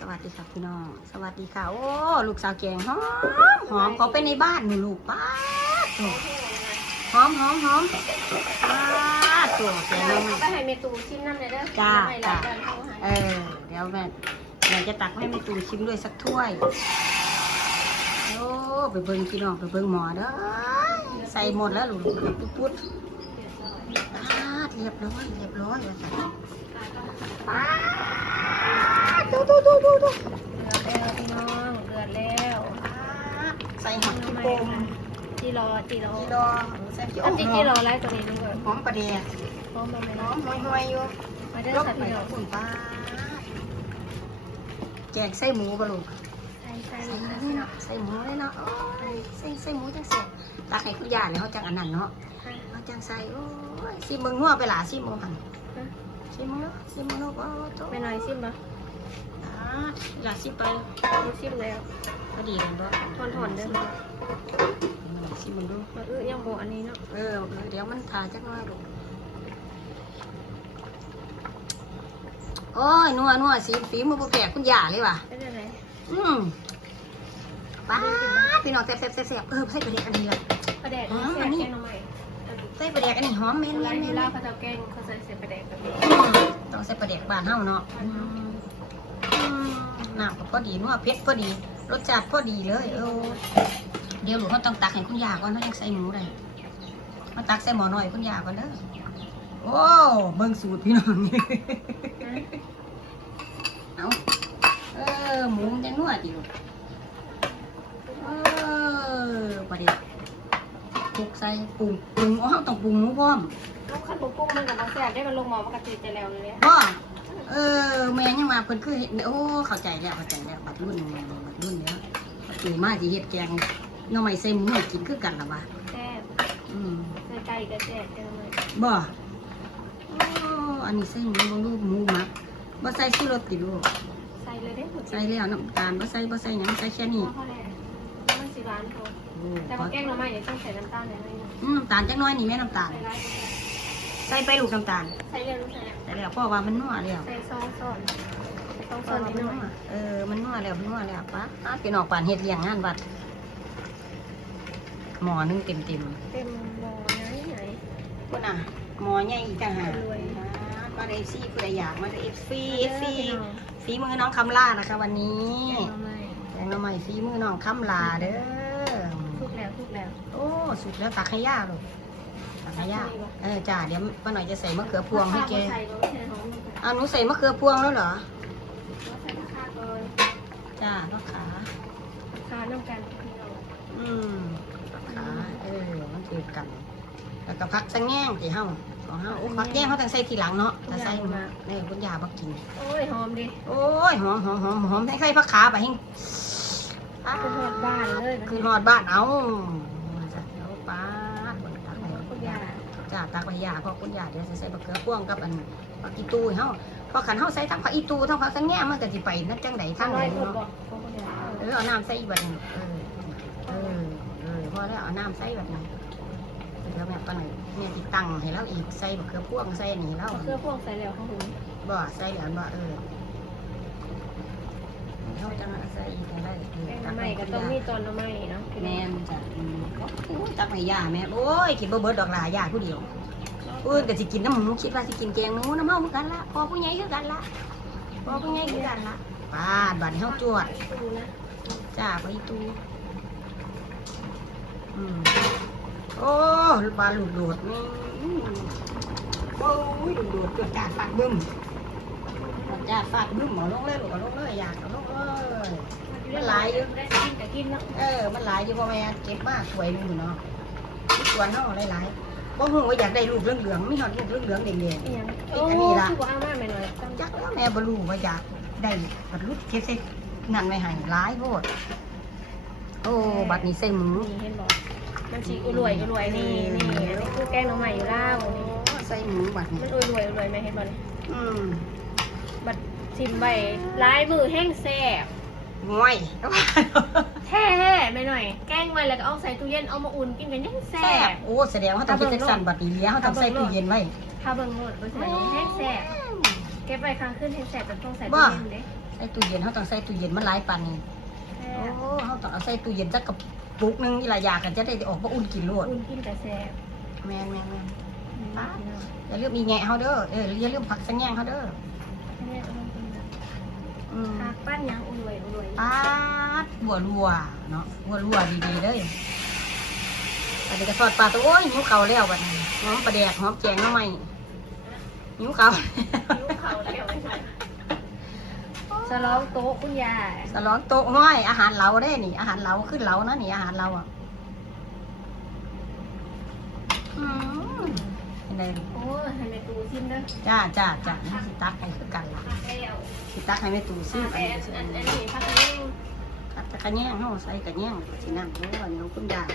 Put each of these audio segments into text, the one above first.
สวัสดีค่ะพี่น้อง สวัสดีค่ะ โอ้ ลูกสาวแกงหอมหอมเขาไปในบ้านหนูลูกป้าดโถ่หอมหอมหอมป้าดตัวแกงน้องเอาไปให้เมตูชิมน้ำเลยเด้อจ้าไม่รัจ้าบกันเข้าหาเออ เดี๋ยวแม่แม่จะตักให้แม่ตูชิมด้วยสักถ้วย โอ้ ไปเบิ่งพี่น้องไปเบิ่งหมอเด้อ ใส่หมดแล้วลูกปุ๊บปุ๊บป้าดเรียบร้อยเรียบร้อยว่าซั่นป้า ดูดูดูดูดูเดือดแล้วพี่น้องเดือดแล้วใส่หอมทำที่ไมโป่งคะจีรอจีรอจีรอใส่ที่อันโอ่จีรอไล่ตัวนี้นึงก่อนหอมประเดี๋ยวพร้อมมาไหมหเนาอมห่วยห่วยอยู่มาเด้อลบค่ะไปพี่น้องคุณป้าแจกไส้หมูกะลูกใส่ใส่เนาะใส่หมูเลยเนาะใส่ใส่หมูจังเสียตักให้คุณย่าเลยเขาจังอันนั้นเนาะเขาจังใส่โอ้ยซิมึงนัวไปหลาซิมึงหันซิมึงเนาะซิมึงเนาะโอ้โตไม่น้อยชิมปะอ่า หลาซิไปดูชิมแล้วก็ดีกันด้วยทอนถอนๆเด้อซิมึงดูมาอื้อยังโบอันนี้เนาะเออเดี๋ยวมันทาจักหน้อยลูกโอ้ยนัวนัวสีฝีมือบ่แปลกคุณย่าเลยว่ะ เป็นยังไงอืมป้าดพี่น้องแซ่บแซ่บแซ่บแซ่บเออใส่ประเดี๋ยวอันนี้ละ ประแดกนี่แซ่บแกงหน่อไม้ใส่ประเดี๋ยวอันนี้หอมเมนเวเมลานเมอยู่นลาวเขาจะเอาแกงเขาจะใส่ประแดกกับนี้ต้องใส่ประเดี๋ยวบ้านเฮาเนาะอืมอืม น้ำก็พอดีนัวเผ็ดพอดี รสชาติพอดีเลยเออเดี๋ยวหนูเขาต้องตักให้คุณยาก่อนเขายังใส่หมูได้มาตักใส่หมอหน่อยคุณยาก่อนเด้อโอ้เบิ่งสูตรพี่น้องเอาเออหมูมันจะนัวดิลูกเออประเดี๋ยวคลุกใส่ปรุงปรุงอ๋อต้องปรุงหมูพร้อมลูกขันปุกปุ้งมันกับน้องแซ่บได้มันลงหมอมันกระติดใจแล้วเลยบ่ เออแม่ยังมาเพิ่นคือเห็นโอ้เข้าใจแล้วเข้าใจแล้วบัดรุ่นบัดรุ่นเนี้ยตื่นมาสิเฮ็ดแกงหน่อไม้ใส่หมูให้กินคือกันล่ะบ่แซ่บอืมใส่ไก่ก็แซ่บจังเลยบ่โอ้อันนี้ใส่หมูบ่ลูกหมูหมักบ่ใส่ชูรสติลูกใส่เลยได้หมดใส่แล้วน้ำตาลบ่ใส่บ่ใส่หยังใส่แค่นี้พอแล้วมันสีหวานเขาโอ้แต่ว่าแกงหน่อไม้เนี่ยต้องใส่น้ำตาลหน่อยนึงอืมน้ำตาลจักหน้อยนี่แม่น้ำตาลใส่ไร ใส่ไปลูกน้ำตาลใส่เร็วรู้ใส่ใส่แล้วเพราะว่ามันนัวแล้วใส่ซองซ่อนซองเพซ่อราะนว่านิดมันหน่นัอวยเออมันนัวแล้วมันนัวแล้วปะอะเป็นออกปานเฮ็ดเลี้ยงงานวัดหมอหนึงเต็มๆเต็มหม้อไหนไหนคุณอะหมอใหญ่อีกต่างหากรวยมาเอฟซีเพื่ออยากมาเอฟซีเอฟซีแกงฝีมือน้องคำล่านะคะ วันนี้หน่อไม้แกงหน้ำใหม่ฝีมือน้องคำลาเด้อ ทุกแล้วทุกแล้ว โอ้ สุดแล้วตักให้ย่าลูก ตักให้ย่าเออจ้าเดี๋ยวป้าหน่อยจะใส่มะเขือพวงให้แกใส่ก็ไม่ใช่หอมอ้าวหนูใส่มะเขือพวงแล้วเหรอใส่ข้าวก่อนจ้าลูกขาทาน้ำกันพี่น้องอืมลูกขาเออมันถือกันแล้วก็พักสังแง่งที่เฮาของเฮาโอ้พักแง่งเขาต้องใส่ทีหลังเนาะถ้าใส่มาเออคุณยาบักกินโอ้ยหอมดิโอ้ยหอมหอมหอมหอมให้ใครพักขาไปให้คือหอดบ้านเลยคือหอดบ้านเอาเอาป้าดบนตักไป คุณยา จ้าตักไปยาเพราะคุณยาเดี๋ยวจะใส่บักเขือพ่วงกับอันผักอีตูให้เฮาพอขันเฮาใส่ทั้งผักอีตูทั้งผักสังแง่มันก็สิไปนักจังไดทั้งน้ไหอนยคนบเนาะอกคุณยาเออเอาน้ำใส่อีกบัดหนึงเออเออเออพอแล้วเอาน้ำใส่แบบนี้เดี๋ยวแม่ป้าหน่อยแม่ติตั้งให้แล้วอีกใส่บักเขือพ่วงใส่อันนี้แล้วเครื่องพวกใส่แล้วของผมบ่ใส่แล้วบ่เออ เฮาจังใส่อีกได้แกงหน่อไม้ก็ต้องมีตอนไม้เนาะแม่นจ้ะอืมโอ้ยตักให้ย่าแม่โอ้ยกินบ่เบิดดอกหลายย่าผู้เดียวอื่นก็สิกินน้ำหมูคิดว่าสิกินแกงหมูน้ำเฮาเหมือนกันละพอผู้ใหญ่คือกันละพอผู้ใหญ่คือกันละปาดบัดนี้เฮาจวดจ้าไปตูอืมโอ้ปลาหลุดโดดนี่โอ้ยหลุดโดดเกิดจากฟาดบึ้ม จากฟาดบึ้มเอาลงเลยลูกเอาลงเลยอยากเอาลงเลยได้กินแต่กินแล้วเออ มันหลายอยู่พ่อแม่เก็บมากสวยหนึงอยู่เนาะที่สวนเนาะหลายๆบ่ฮู้ว่าอยากได้ลูกเหลืองๆมีหอดลูกเหลืองๆแดงอีหยังโอ้คือว่าเอามาไม่น้อยต้องๆจักแล้วแม่บ่รู้ว่าอยากได้บัดลูกเก็บใส่นั่นไว้ให้หลายโพดโอ้บัดนี้ใส่หมูนี่เห็นบอกมันสีอรวยอรวยนี่นี่อันนี้คือแกงหน่อไม้อยู่แล้วนี่ใส่หมูบัดนี้มันอรวยอรวยไหมเห็นบ่นี่อืม บัดชิมใบลายมือแห้งแซ่บง่วยแท้ไม่หน่อย แกงไว้แล้วก็เอาใส่ตู้เย็นเอามาอุ่นกินกันยังแซ่แซ่บบโอ้แสดงว่าต้องคิดจักสั่นบัดนี้แล้วต้องใส่ตู้เย็นไว้ถ้าเบิ่งโหลดบ่ใส่แห้งแซ่บเก็บไว้ค้างคืนแห้งแซ่บแต่ต้องใส่บ่ตู้เย็นเด้ใส่ตู้เย็นเขาต้องใส่ตู้เย็นมันหลายปันนี่แซ่โอ้บเขาต้องเอาใส่ตู้เย็นสักกระปุกหนึงนี่ละอยากกันจะได้ออกมาอุ่นกินรวดอุ่นกินแต่แซ่บแมนแมนแมนป๊าอย่าลืมมีแงะเขาเด้อเอออย่าลืมผักสังแงงเขาเด้อ เนี่ยเอามากิน อืมผักปั้นยังอุ่นรวยอุ่นรวยปาดบัวรัวเนาะบัวรัวดีๆเลยอันนี้ก็ทอดปลาตัวโอ้ยหิวเก่าวแล้วบัดนี้หอมปลาแดกหอมแจงหน้ำใหม่หิวเก่าวลูกเขาแล้วสลองโต๊ะคุณยายสลองโต๊ะห้อยอาหารเราได้นี่ อาหารเราขึ้นเรานะนี่อาหารเราอะอืม เป็นไงโอ้ยให้แม่ตูชิมเด้อจ้าจ้าจ้านี่สิตักให้คือกันล่ะผักแล้วสิตักให้แม่ตู่ซิผักอันแอนี้นสิอัอันนอันนี้นี้ผักเลี้ยงตักกระแยงเฮาใส่กระแยงแล้วก็สินั่งโอ้อันนี้ของคุณยาย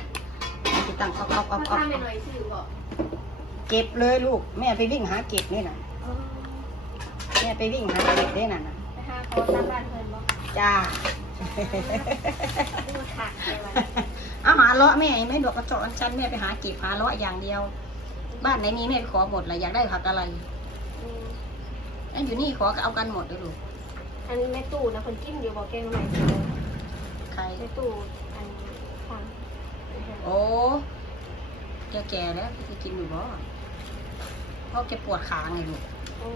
สิตั้งออกออกอผัอกกออกข้าวแม่หน่อยชื่อบอกเก็บเลยลูก แม่ไปวิ่งหาเก็บนี่น่ะแม่ไปวิ่งหาเก็บได้น่ะน่ะไปหาขอตามบ้านเพิ่นบอกจ้าดูผักเลยว่ะเอาหาเลาะแม่ไม่ดอกกระจอกอันชันแม่ไปหาเก็บหาเลาะอย่างเดียว บ้านไหนมีแม่ไปขอหมดเลยอยากได้ผักอะไรอืมนั่นอยู่นี่ขอก็เอากันหมดเลยลูกอันนี้แม่ตู่นะคนกินอยู่บอกแกงใหม่ใครแม่ตู่อันฟังโอ้แกแก่แล้วจะกินอยู่บ่เพราะแกปวดขาไงลูกโอ้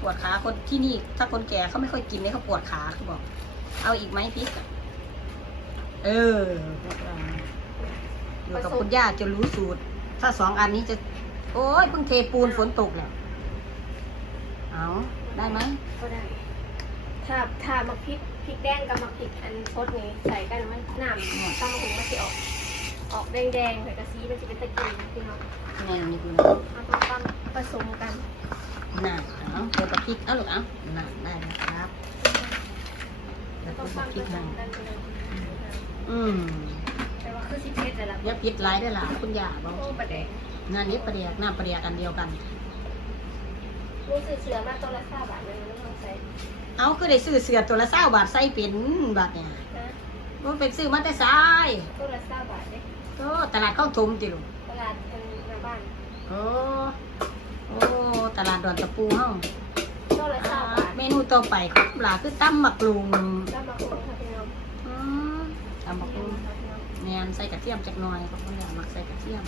ปวดขาคนที่นี่ ถ้าคนแก่เขาไม่ค่อยกินเลยเขาปวดขาเขาบอก เอาอีกไหมพริกอะเอออยู่กับคุณย่าจะรู้สูตร ถ้าสองอันนี้จะ โอ้ยเพิ่งเทปูนฝนตกแล้วเอาได้ไหมก็ได้ ถ้าถ้ามักพริกพริกแดงกับมักพริกอันสดนี่ใส่กันมันน้ำตั้งถึงมันจะออก ออกแดงๆใส่กระซีมันจะเป็นตะกินพี่น้องแม่นี่คุณเอามาตั้งผสมกันน่ะเอาเดี๋ยวกับพริกเอาลูกเอาน่ะได้นะครับเดี๋แล้ยววก็กับตั้งพริกผสให้มกันไปเลย อืม แต่ว่าคือสิเพชร แต่ละอย่าปิดไลน์ได้ล่ะคุณย่าบอกโอ้ประเด็นงานนี้ประเดียกหน้าประเดียกกันเดียวกันรู้สึกเสือมากตัวละห้าบาทเลยไม่ต้องใส่เอาคือได้ซื้อเสือตัวละเศร้าบาทใส่เป็นบาทเนี่ยนะมันเป็นซื้อมาแต่ซ้ายตัวละห้าบาทเนี่ยก็ตลาดข้าวทุมติลูกตลาดเป็นหน้าบ้านโอ้โอ้ตลาดดอนตะปูเฮาตัวละห้าอ่าบาทเมนูต่อไปของปลาคือตั้มหมักลุงแล้วมาคุยค่ะพี่น้องอืมตั้มหมักลุง แนนใส่กระเทียมจักหน่อยเขาคนอยากมักใส่กระเทียม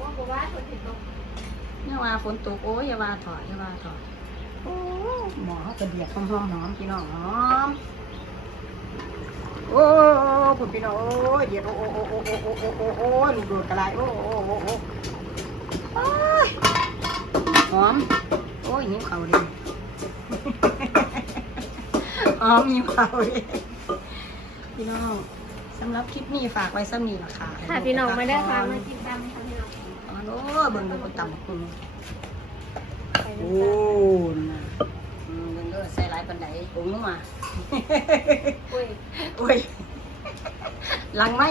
ว่าบอกว่าคนติดลมเนี่ยว่าฝนตกโอ้ยอย่าว่าถอยอย่าว่าถอยโอ้หมอเขากระเดียกหอมหอมหอมพี่น้องหอมโอ้ผุนพี่น้องโอ้ยเดียดโอ้โอ้โอ้โอ้โอ้โอ้โอ้โอ้ลูกโดดกระไรโอ้โอ้โอ้โอ้โอ้ยหอมโอ้ยหิวเขาเลยหอมหิวเขาเลย พี่น้องสำหรับคลิปนี้ฝากไว้ซ้ำนี้ละค่ะค่ะพี่น้องมาได้ค่ะมากินตามค่ะพี่น้องอ๋อโน้เบิ่งดูคนต่ำคุณไปโอ้น่ะอืมเบิ่งเด้อใส่หลายปันไดผงนัวโอ้ยโอ้ยลังไหม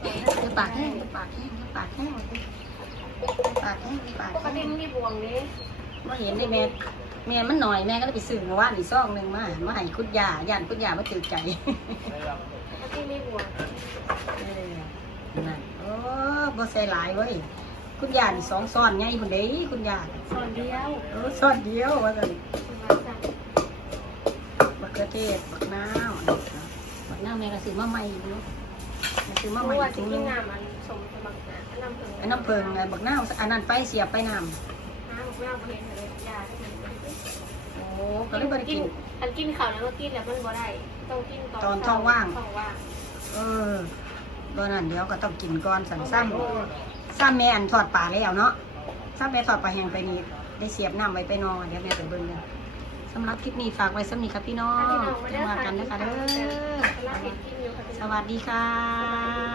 เดี๋ยวปากแห้งเดี๋ยวปากแห้งเดี๋ยวปากแห้งปากแห้งปากปกแห้ติงมีบวงนี้มาเห็นได้แม่ แม่มันหน่อยแม่ก็เลยไปซื้อมาว่านอีกซองหนึ่งมามาให้คุณยาย่านคุณยามาตื่นใจปกติมีบวงเออนั่นโอ้บ่ใส่หลายเว้ยคุณยานี่สองซ้อนไงคุณเด้คุณยาส่วนเดียวเออซ้อนเดียวว่ากันคุณรักสั่งบักเขือเทศบักนาวนะครับบักนาวแม่ก็ซื้อมาใหม่อยู่แม่ซื้อมาใหม่เมื่อวานถุจะงกินึนงน้ำมันสมสมัครน้ำผึ้งอันน้ำเพิงไงบักนาวอันนั้นไปเสียบไปน้น้ำ ไม่เอาไปเห็นเลยยาที่มันำโอ้ก็เลยบ่ได้กิน อันกินข้าวแล้วก็กินแล้วมันบ่ได้ต้องกินตอนตอนท้องว่าง ท้องว่างเออบ่นั้นเดี๋ยวก็ต้องกินก่อนสั่นซ้ำซ้ำแม่อันทอดปลาแล้วเนาะซ้ำแม่ทอดปลาแห้งไปนี่ได้เสียบน้ำไว้ไปนอนเดี๋ยวแม่ไปเบิ่งเด้อสำหรับคลิปนี้ฝากไว้สำนี้ครับพี่น้องถ้าพี่น้องไม่จัได้งว่าทานกันนะคะเด้แต่อกำลังเห็นกินอยู่ค่ะพี่สน้องวัสดีค่ะ